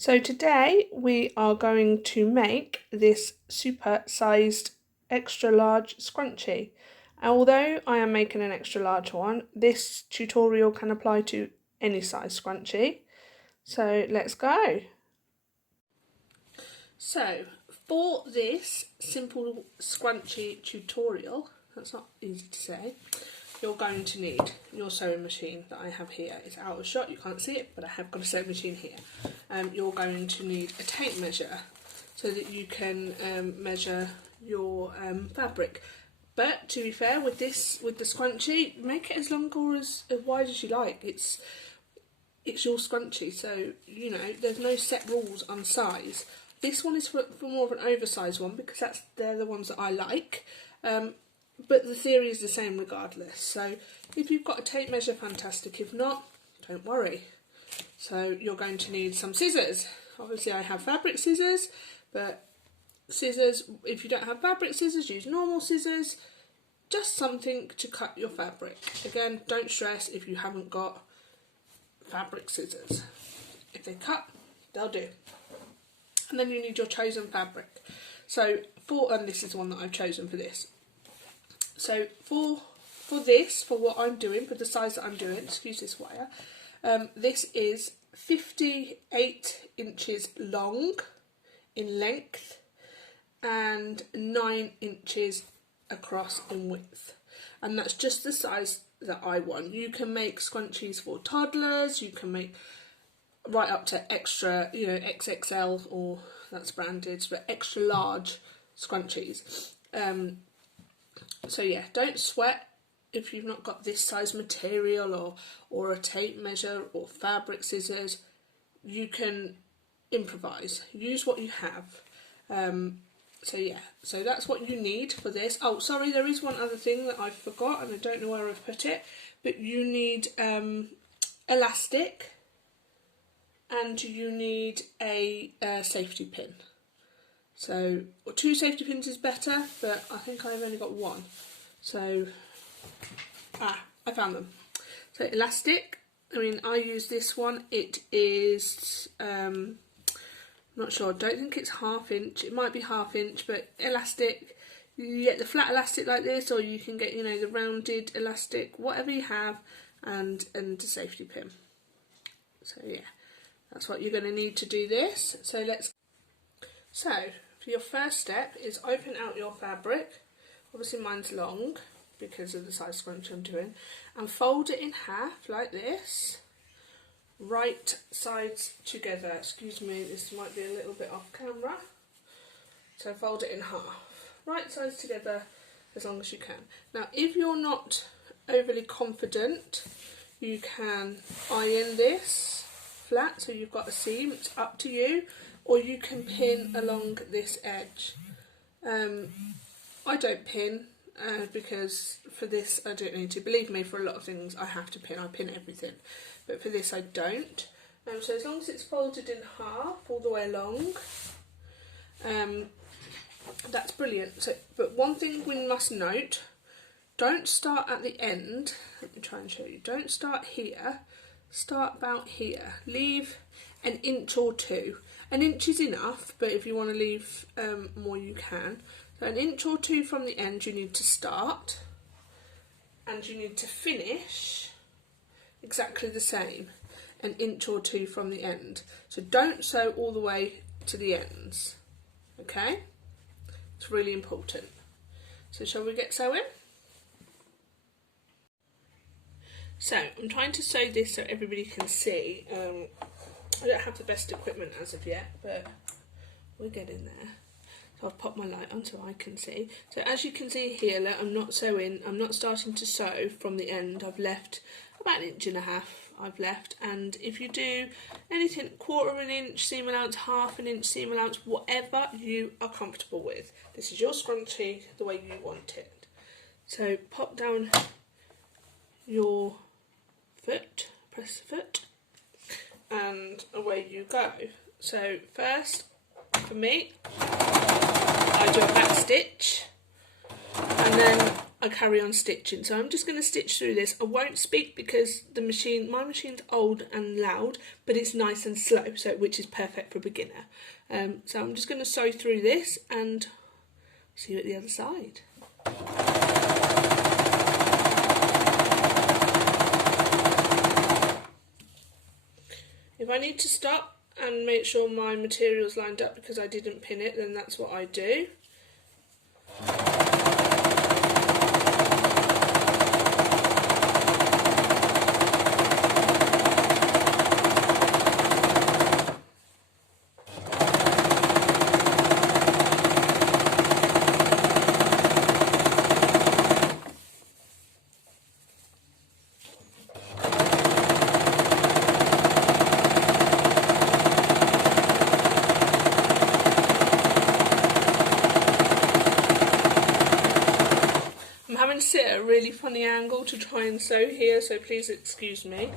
So today we are going to make this super sized extra large scrunchie. Although I am making an extra large one, this tutorial can apply to any size scrunchie. So let's go. So for this simple scrunchie tutorial, that's not easy to say, you're going to need your sewing machine that I have here. It's out of shot, you can't see it, but I have got a sewing machine here. You're going to need a tape measure so that you can measure your fabric. But to be fair, with the scrunchie, make it as long or as wide as you like. It's your scrunchie, so you know there's no set rules on size. This one is for more of an oversized one because they're the ones that I like. But the theory is the same regardless. So if you've got a tape measure, fantastic. If not, don't worry. So you're going to need some scissors. Obviously I have fabric scissors, but scissors, if you don't have fabric scissors, use normal scissors. Just something to cut your fabric. Again, don't stress if you haven't got fabric scissors. If they cut, they'll do. And then you need your chosen fabric. So and this is the one that I've chosen for this. So for what I'm doing, for the size that I'm doing, excuse this wire, this is 58 inches long in length and 9 inches across in width. And that's just the size that I want. You can make scrunchies for toddlers, you can make right up to extra, XXL, or that's branded, but extra large scrunchies. So yeah, don't sweat if you've not got this size material or a tape measure or fabric scissors. You can improvise, use what you have. So yeah, so that's what you need for this. Oh, sorry, there is one other thing that I forgot and I don't know where I've put it, but you need elastic and you need a safety pin. So 2 safety pins is better, but I think I've only got 1. So, I found them. So elastic, I use this one. It is, not sure, I don't think it's 1/2 inch. It might be 1/2 inch, but elastic, you get the flat elastic like this, or you can get, the rounded elastic, whatever you have, and a safety pin. So yeah, that's what you're going to need to do this. So for your first step is open out your fabric. Obviously mine's long because of the size scrunchie I'm doing, and fold it in half like this, right sides together. Excuse me, this might be a little bit off camera. So fold it in half, right sides together as long as you can. Now if you're not overly confident, you can iron this flat so you've got a seam, it's up to you, or you can pin along this edge. I don't pin because for this I don't need to. Believe me, for a lot of things I have to pin. I pin everything, but for this I don't. So as long as it's folded in half all the way along, that's brilliant. So, but one thing we must note: don't start at the end. Let me try and show you. Don't start here. Start about here. Leave an inch or 2. An inch is enough, but if you want to leave more, you can. So 1 inch or 2 from the end you need to start, and you need to finish exactly the same, 1 inch or 2 from the end. So don't sew all the way to the ends, okay? It's really important. So shall we get sewing? So I'm trying to sew this so everybody can see. I don't have the best equipment as of yet, but we're getting there. So I've popped my light on so I can see. So as you can see here, look, I'm not starting to sew from the end. I've left about 1.5 inches I've left, and if you do anything 1/4 inch seam allowance, 1/2 inch seam allowance, whatever you are comfortable with. This is your scrunchie the way you want it. So pop down your foot, press the foot, and away you go. So first, for me, I do a back stitch, and then I I carry on stitching. So I'm just going to stitch through this. I won't speak because my machine's old and loud, but it's nice and slow, so which is perfect for a beginner. So I'm just going to sew through this and see you at the other side. If I need to stop and make sure my material's lined up because I didn't pin it, then that's what I do. Sit at a really funny angle to try and sew here, so please excuse me.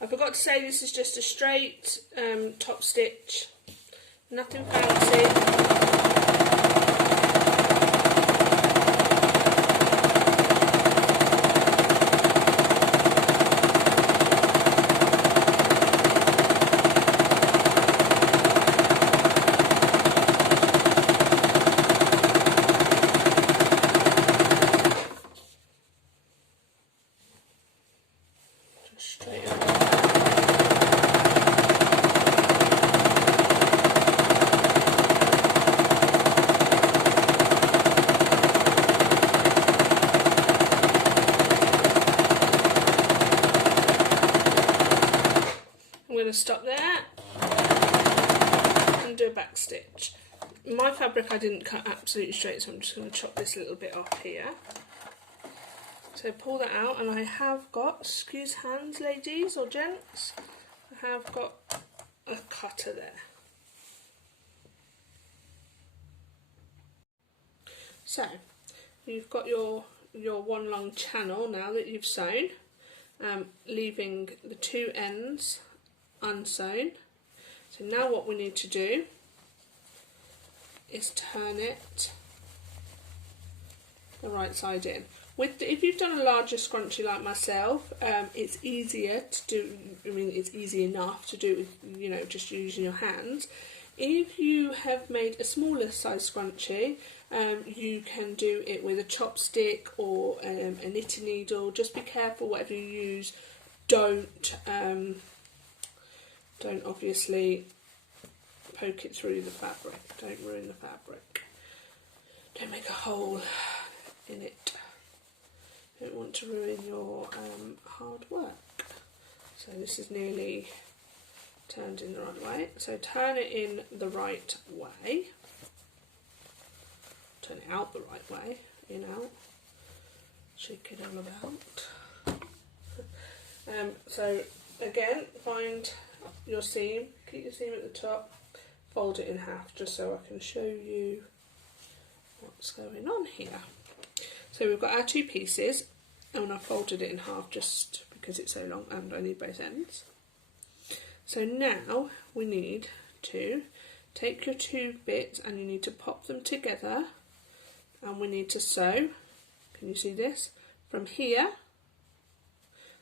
I forgot to say this is just a straight top stitch, nothing fancy. I'm going to stop there and do a back stitch. My fabric I didn't cut absolutely straight, so I'm just going to chop this little bit off here. So pull that out, and I have got, excuse hands ladies or gents, I have got a cutter there. So you've got your one long channel now that you've sewn, leaving the two ends unsewn. So now what we need to do is turn it the right side in. If you've done a larger scrunchie like myself, it's easier to do, it's easy enough to do with, just using your hands. If you have made a smaller size scrunchie, you can do it with a chopstick or a knitting needle. Just be careful whatever you use. Don't obviously poke it through the fabric. Don't ruin the fabric. Don't make a hole in it. Don't want to ruin your hard work. So this is nearly turned in the right way. So turn it in the right way. Turn it out the right way, out. Shake it all about. So again, find your seam, keep your seam at the top, fold it in half just so I can show you what's going on here. So we've got our two pieces, and I folded it in half just because it's so long and I need both ends. So now we need to take your two bits and you need to pop them together, and we need to sew, can you see this, from here.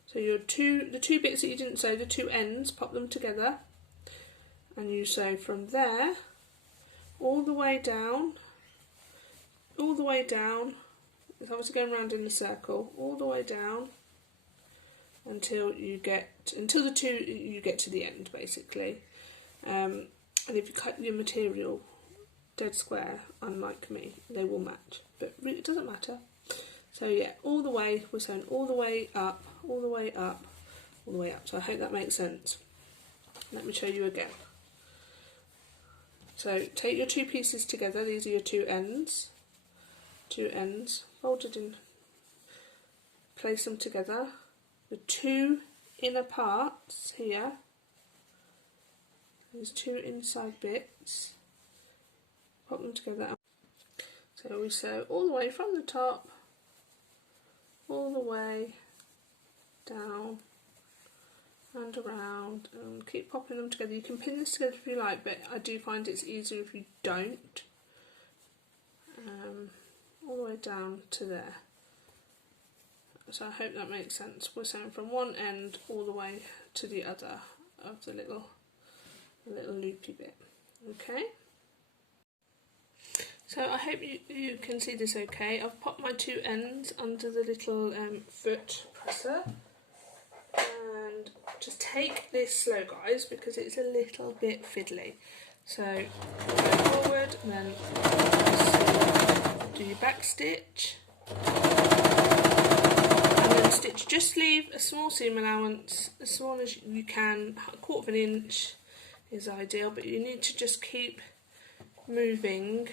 So the two bits that you didn't sew, the two ends, pop them together, and you sew from there all the way down, it's obviously going round in a circle, all the way down until you get to the end basically. And if you cut your material dead square, unlike me, they will match, but really it doesn't matter. So yeah, all the way, we're sewing all the way up, all the way up, all the way up. So I hope that makes sense. Let me show you again. So take your two pieces together, these are your two ends, folded in, place them together. The two inner parts here, these two inside bits, pop them together. So we sew all the way from the top, all the way down and around, and keep popping them together. You can pin this together if you like, but I do find it's easier if you don't. All the way down to there. So I hope that makes sense. We're sewing from one end all the way to the other of the little loopy bit. Okay. So I hope you can see this okay. I've popped my two ends under the little foot presser. And just take this slow, guys, because it's a little bit fiddly. So go forward, and then do your back stitch, and then stitch. Just leave a small seam allowance, as small as you can. A quarter of an inch is ideal, but you need to just keep moving.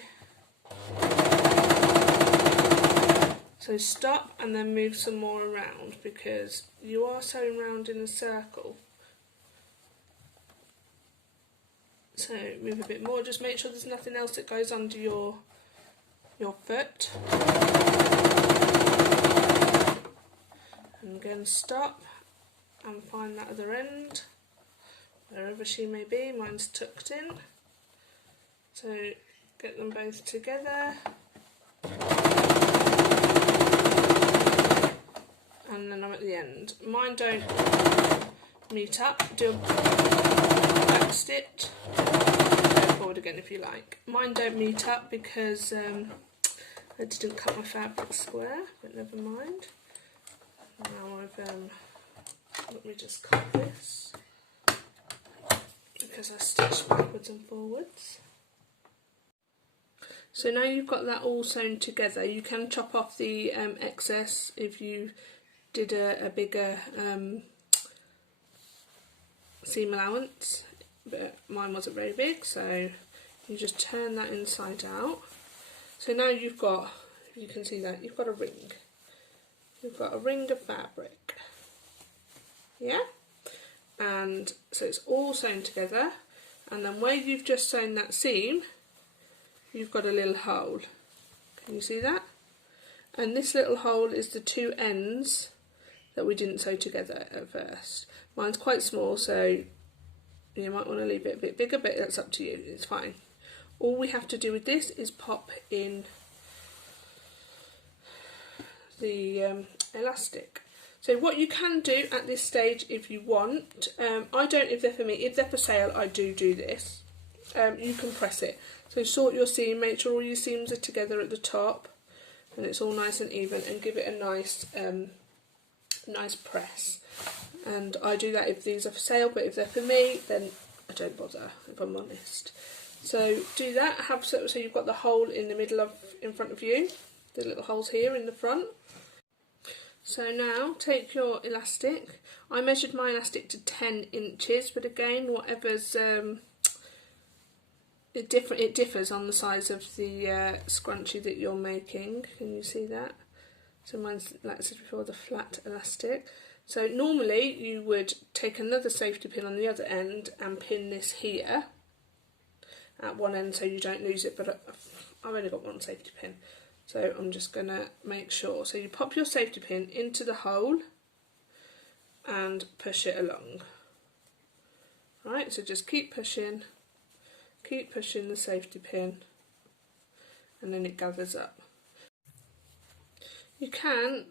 So stop and then move some more around, because you are sewing round in a circle. So move a bit more, just make sure there's nothing else that goes under your foot. And again stop and find that other end, wherever she may be. Mine's tucked in. So get them both together. And then I'm at the end. Mine don't meet up. Do a back stitch. Go forward again if you like. Mine don't meet up because I didn't cut my fabric square, but never mind. Now let me just cut this because I stitched backwards and forwards. So now you've got that all sewn together. You can chop off the excess if you did a bigger seam allowance, but mine wasn't very big, so you just turn that inside out. So now you've got, you can see that, you've got a ring. You've got a ring of fabric. Yeah? And so it's all sewn together, and then where you've just sewn that seam, you've got a little hole. Can you see that? And this little hole is the two ends that we didn't sew together at first. Mine's quite small, so you might want to leave it a bit bigger, but that's up to you, it's fine. All we have to do with this is pop in the elastic. So what you can do at this stage if you want, I don't if they're for me, if they're for sale I do this. You can press it. So sort your seam, make sure all your seams are together at the top and it's all nice and even, and give it a nice nice press. And I do that if these are for sale, but if they're for me then I don't bother, if I'm honest. So do that, so you've got the hole in the middle of, in front of you, the little holes here in the front. So now take your elastic. I measured my elastic to 10 inches, but again, whatever's it differs on the size of the scrunchie that you're making. Can you see that? So mine's, like I said before, the flat elastic. So normally you would take another safety pin on the other end and pin this here at one end so you don't lose it, but I've only got one safety pin. So I'm just going to make sure. So you pop your safety pin into the hole and push it along. Right, so just keep pushing the safety pin, and then it gathers up. You can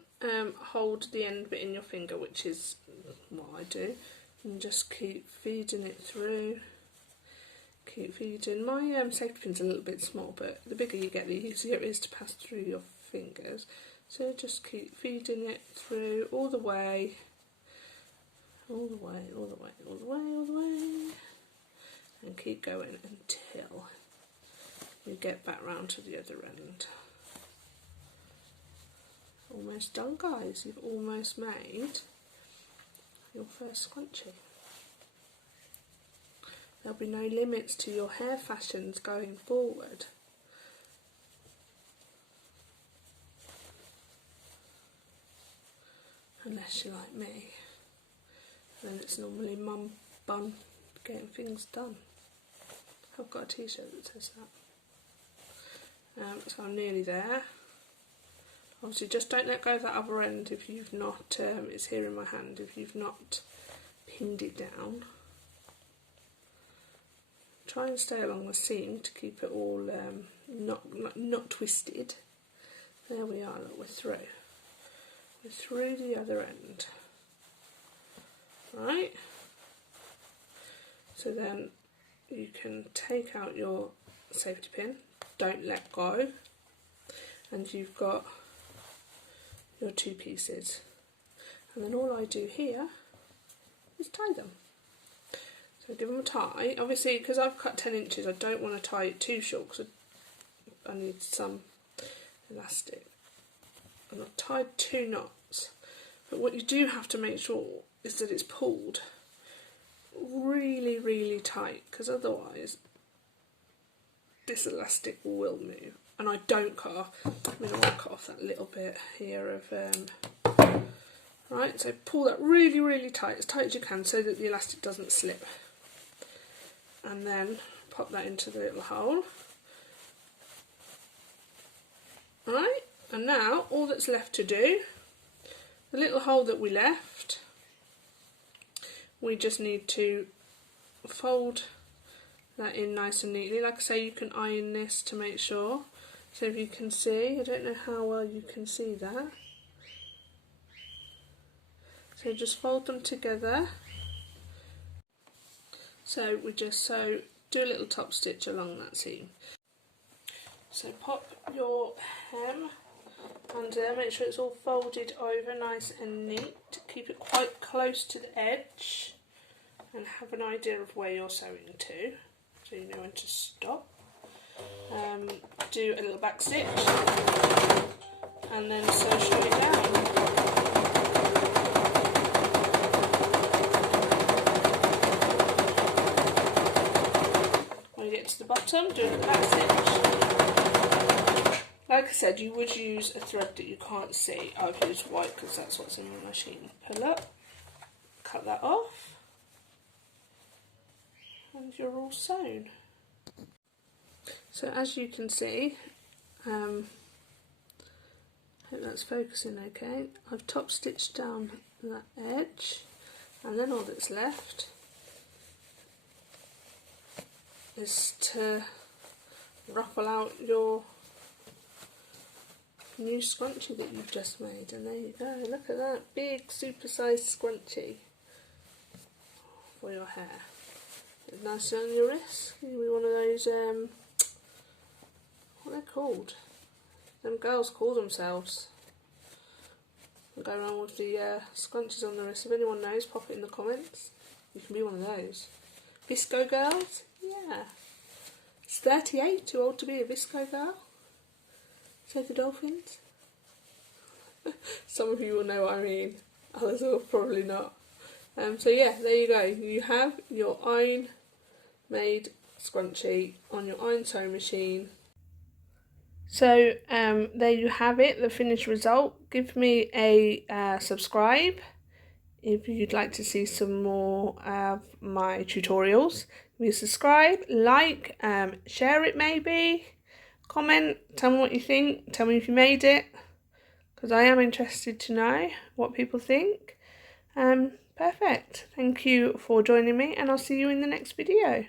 hold the end bit in your finger, which is what I do, and just keep feeding it through. Keep feeding. My safety pin's a little bit small, but the bigger you get, the easier it is to pass through your fingers. So just keep feeding it through all the way, all the way, all the way, all the way, all the way, and keep going until you get back round to the other end. Almost done, guys. You've almost made your first scrunchie. There'll be no limits to your hair fashions going forward. Unless you're like me. Then it's normally mum bun getting things done. I've got a t-shirt that says that. So I'm nearly there. Obviously just don't let go of that other end if you've not, it's here in my hand, if you've not pinned it down. Try and stay along the seam to keep it all not twisted. There we are, look, we're through. We're through the other end. Right? So then you can take out your safety pin, don't let go, and you've got your two pieces. And then all I do here is tie them. So give them a tie. Obviously, because I've cut 10 inches, I don't want to tie it too short because I need some elastic. And I've tied 2 knots. But what you do have to make sure is that it's pulled really, really tight, because otherwise this elastic will move. And I don't cut off. I mean, I want to cut off that little bit here of right, so pull that really, really tight as you can, so that the elastic doesn't slip. And then pop that into the little hole. Right, and now all that's left to do, the little hole that we left, we just need to fold that in nice and neatly. Like I say, you can iron this to make sure. So if you can see, I don't know how well you can see that. So just fold them together. So we just do a little top stitch along that seam. So pop your hem under there, make sure it's all folded over nice and neat. Keep it quite close to the edge and have an idea of where you're sewing to, so you know when to stop. Do a little back stitch and then sew straight down. When you get to the bottom, do a little back stitch. Like I said, you would use a thread that you can't see. I've used white because that's what's in my machine. Pull up, cut that off, and you're all sewn. So as you can see, hope that's focusing okay, I've top stitched down that edge, and then all that's left is to ruffle out your new scrunchie that you've just made. And there you go, look at that big super sized scrunchie for your hair. It's nice on your wrist. Give me one of those what are they called? Them girls call themselves. I'll go around with the scrunchies on the wrist. If anyone knows, pop it in the comments. You can be one of those. Visco girls? Yeah. It's 38, too old to be a Visco girl. So the dolphins. Some of you will know what I mean. Others will probably not. So yeah, there you go. You have your own made scrunchie on your own sewing machine. So there you have it, the finished result. Give me a subscribe if you'd like to see some more of my tutorials. If you subscribe, like, share it maybe, comment, tell me what you think, tell me if you made it, because I am interested to know what people think. Perfect. Thank you for joining me, and I'll see you in the next video.